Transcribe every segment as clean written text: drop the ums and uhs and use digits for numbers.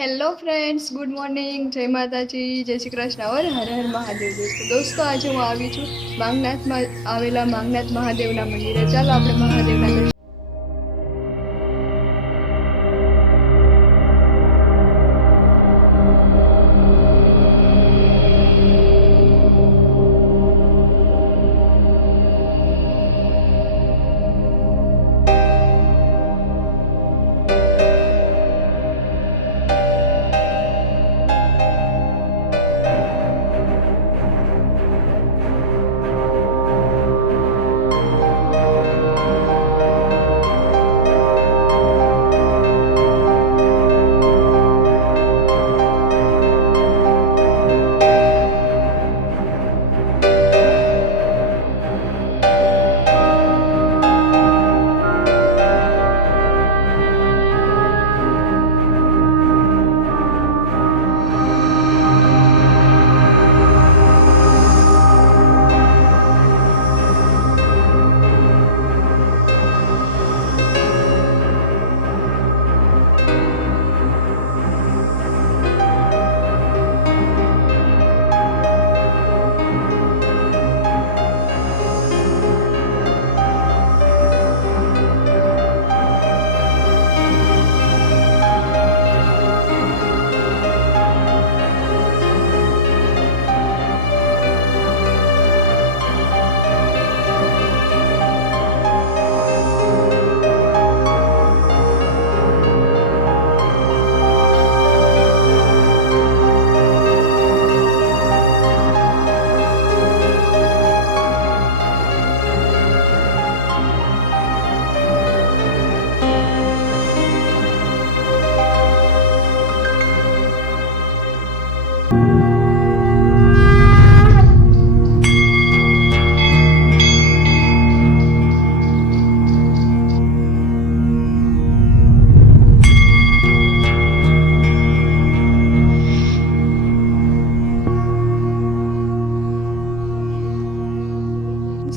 Hello friends, good morning, જય માતાજી, જય શ્રી કૃષ્ણ और હર હર મહાદેવ। દોસ્તો આજે હું આવી છું માંગનાથમાં આવેલા માંગનાથ મહાદેવના મંદિરે। ચાલો આપણે મહાદેવના દર્શન।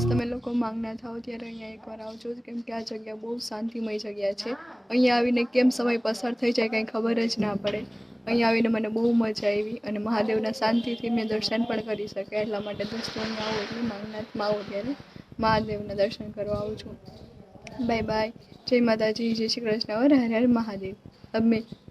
તમે લોકો માંગનાથ આવો ત્યારે અહીંયા એકવાર આવજો, કેમ કે આ જગ્યા બહુ શાંતિમય જગ્યા છે। અહીંયા આવીને કેમ સમય પસાર થઈ જાય કંઈ ખબર જ ના પડે। અહીંયા આવીને મને બહુ મજા આવી અને મહાદેવના શાંતિથી મેં દર્શન પણ કરી શક્યા। એટલા માટે દોસ્તો અહીંયા આવો એટલે માંગનાથમાં આવો ત્યારે મહાદેવના દર્શન કરવા આવું છું। બાય બાય, જય માતાજી, જય શ્રી કૃષ્ણ और हर हर महादेव। अब मैं